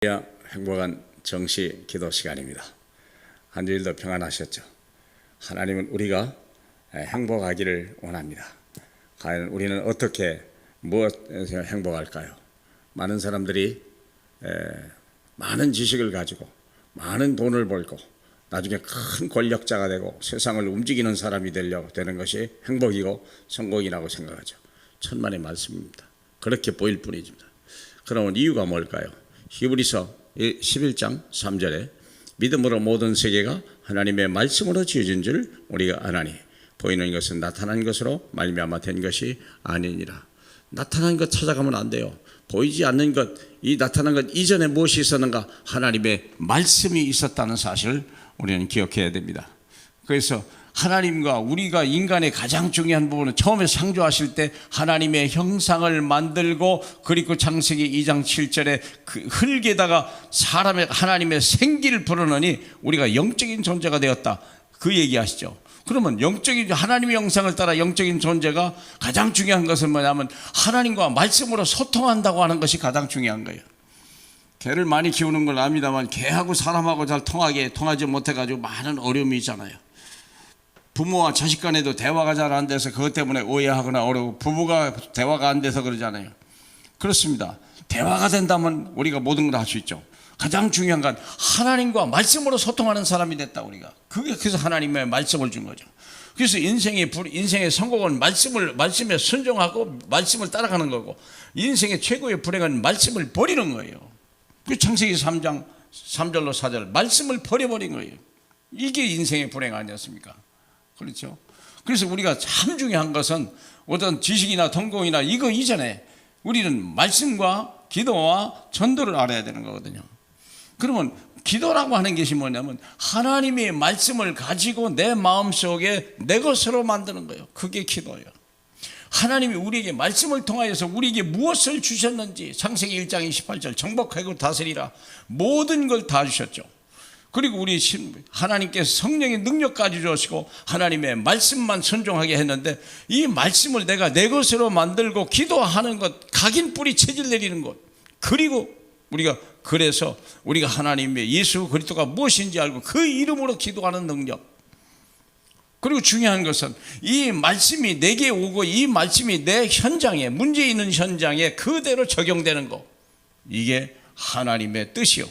행복한 정시 기도 시간입니다. 한 주일도 평안하셨죠? 하나님은 우리가 행복하기를 원합니다. 과연 우리는 어떻게 무엇에서 행복할까요? 많은 사람들이 많은 지식을 가지고 많은 돈을 벌고 나중에 큰 권력자가 되고 세상을 움직이는 사람이 되려고 되는 것이 행복이고 성공이라고 생각하죠. 천만의 말씀입니다. 그렇게 보일 뿐입니다. 그러면 이유가 뭘까요? 히브리서 11장 3절에 믿음으로 모든 세계가 하나님의 말씀으로 지어진 줄 우리가 아나니 보이는 것은 나타난 것으로 말미암아 된 것이 아니니라. 나타난 것 찾아가면 안 돼요. 보이지 않는 것, 이 나타난 것 이전에 무엇이 있었는가? 하나님의 말씀이 있었다는 사실을 우리는 기억해야 됩니다. 그래서 하나님과 우리가 인간의 가장 중요한 부분은 처음에 창조하실 때 하나님의 형상을 만들고 그리고 창세기 2장 7절에 그 흙에다가 사람의 하나님의 생기를 불어넣으니 우리가 영적인 존재가 되었다. 그 얘기하시죠. 그러면 영적인 하나님의 형상을 따라 영적인 존재가 가장 중요한 것은 뭐냐면 하나님과 말씀으로 소통한다고 하는 것이 가장 중요한 거예요. 개를 많이 키우는 걸 압니다만 개하고 사람하고 잘 통하지 못해가지고 많은 어려움이 있잖아요. 부모와 자식 간에도 대화가 잘 안 돼서 그것 때문에 오해하거나 어려워. 부부가 대화가 안 돼서 그러잖아요. 그렇습니다. 대화가 된다면 우리가 모든 걸 할 수 있죠. 가장 중요한 건 하나님과 말씀으로 소통하는 사람이 됐다 우리가. 그래서 하나님의 말씀을 준 거죠. 그래서 인생의 성공은 말씀에 순종하고 말씀을 따라가는 거고, 인생의 최고의 불행은 말씀을 버리는 거예요. 그 창세기 3장 3절로 4절 말씀을 버려버린 거예요. 이게 인생의 불행 아니었습니까? 그렇죠. 그래서 우리가 참 중요한 것은 어떤 지식이나 전공이나 이거 이전에 우리는 말씀과 기도와 전도를 알아야 되는 거거든요. 그러면 기도라고 하는 것이 뭐냐면 하나님의 말씀을 가지고 내 마음속에 내 것으로 만드는 거예요. 그게 기도예요. 하나님이 우리에게 말씀을 통하여서 우리에게 무엇을 주셨는지 창세기 1장 28절 정복하고 다스리라 모든 걸 다 주셨죠. 그리고 우리 하나님께서 성령의 능력까지 주시고 하나님의 말씀만 순종하게 했는데 이 말씀을 내가 내 것으로 만들고 기도하는 것, 각인 뿌리 체질 내리는 것, 그리고 그래서 우리가 하나님의 예수 그리스도가 무엇인지 알고 그 이름으로 기도하는 능력. 그리고 중요한 것은 이 말씀이 내게 오고 이 말씀이 내 현장에 문제 있는 현장에 그대로 적용되는 것, 이게 하나님의 뜻이요.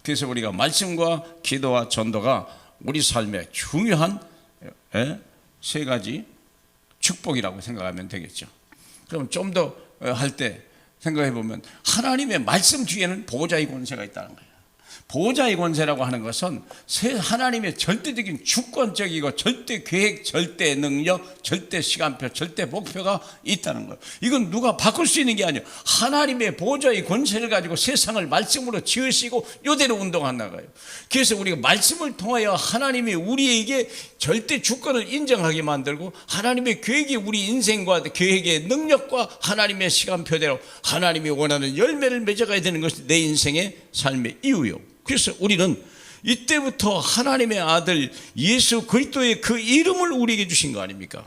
그래서 우리가 말씀과 기도와 전도가 우리 삶의 중요한 세 가지 축복이라고 생각하면 되겠죠. 그럼 좀 더 할 때 생각해 보면 하나님의 말씀 뒤에는 보호자의 권세가 있다는 거예요. 보호자의 권세라고 하는 것은 하나님의 절대적인 주권적이고 절대 계획, 절대 능력, 절대 시간표, 절대 목표가 있다는 거예요. 이건 누가 바꿀 수 있는 게 아니에요. 하나님의 보호자의 권세를 가지고 세상을 말씀으로 지으시고 이대로 운동한다는 거예요. 그래서 우리가 말씀을 통하여 하나님이 우리에게 절대 주권을 인정하게 만들고 하나님의 계획이 우리 인생과 계획의 능력과 하나님의 시간표대로 하나님이 원하는 열매를 맺어가야 되는 것이 내 인생의 삶의 이유요. 그래서 우리는 이때부터 하나님의 아들 예수 그리스도의 그 이름을 우리에게 주신 거 아닙니까?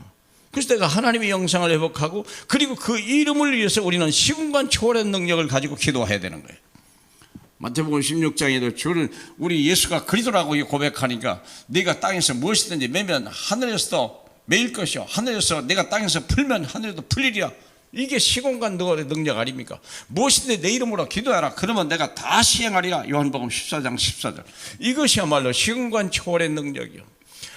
그래서 내가 하나님의 영상을 회복하고 그리고 그 이름을 위해서 우리는 시공간 초월한 능력을 가지고 기도해야 되는 거예요. 마태복음 16장에도 주를 우리 예수가 그리스도라고 고백하니까 네가 땅에서 무엇이든지 매면 하늘에서도 매일 것이요 하늘에서 내가 땅에서 풀면 하늘에도 풀리리라. 이게 시공간 능력 아닙니까? 무엇인데 내 이름으로 기도하라. 그러면 내가 다 시행하리라. 요한복음 14장 14절. 이것이야말로 시공간 초월의 능력이요.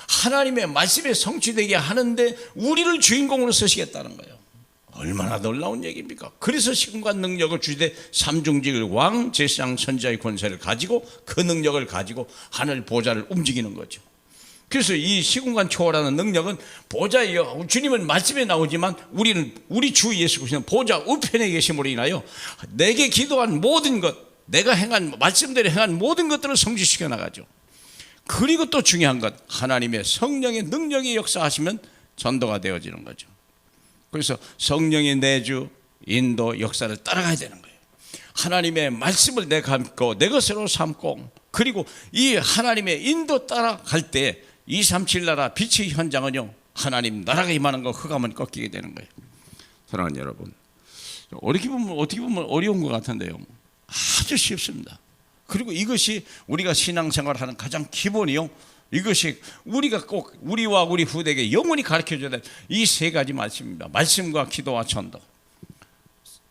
하나님의 말씀에 성취되게 하는데 우리를 주인공으로 쓰시겠다는 거예요. 얼마나 놀라운 얘기입니까? 그래서 시공간 능력을 주시되 삼중직을 왕, 제사장, 선지자의 권세를 가지고 그 능력을 가지고 하늘 보좌를 움직이는 거죠. 그래서 이 시공간 초월하는 능력은 보좌예요. 주님은 말씀에 나오지만 우리 주 예수 그리스도는 보좌 우편에 계심으로 인하여 내게 기도한 모든 것, 내가 행한 말씀대로 행한 모든 것들을 성취시켜 나가죠. 그리고 또 중요한 것, 하나님의 성령의 능력이 역사하시면 전도가 되어지는 거죠. 그래서 성령의 내주, 인도, 역사를 따라가야 되는 거예요. 하나님의 말씀을 내가 믿고 내 것으로 삼고 그리고 이 하나님의 인도 따라갈 때 237 나라 빛의 현장은요 하나님 나라가 임하는 거 흑암은 꺾이게 되는 거예요. 사랑하는 여러분, 어떻게 보면 어려운 것 같은데요 아주 쉽습니다. 그리고 이것이 우리가 신앙생활하는 가장 기본이요. 이것이 우리가 꼭 우리와 우리 후대에게 영원히 가르쳐줘야 될 이 세 가지 말씀입니다. 말씀과 기도와 전도.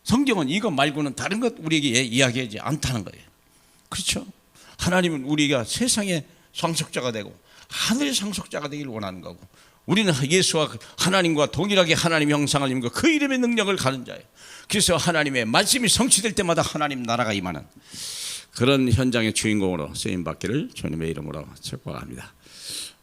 성경은 이것 말고는 다른 것 우리에게 이야기하지 않다는 거예요. 그렇죠? 하나님은 우리가 세상의 상속자가 되고 하늘의 상속자가 되기를 원하는 거고, 우리는 예수와 하나님과 동일하게 하나님 형상을 입고 그 이름의 능력을 가는 자예요. 그래서 하나님의 말씀이 성취될 때마다 하나님 나라가 임하는 그런 현장의 주인공으로 쓰임받기를 주님의 이름으로 축복합니다.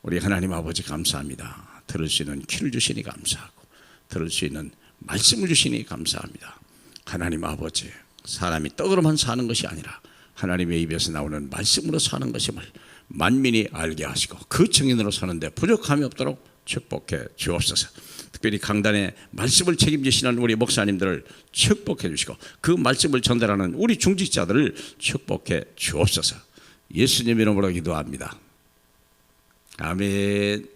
우리 하나님 아버지 감사합니다. 들을 수 있는 귀를 주시니 감사하고 들을 수 있는 말씀을 주시니 감사합니다. 하나님 아버지, 사람이 떡으로만 사는 것이 아니라 하나님의 입에서 나오는 말씀으로 사는 것임을 만민이 알게 하시고 그 증인으로 사는데 부족함이 없도록 축복해 주옵소서. 특별히 강단에 말씀을 책임지시는 우리 목사님들을 축복해 주시고 그 말씀을 전달하는 우리 중직자들을 축복해 주옵소서. 예수님 이름으로 기도합니다. 아멘.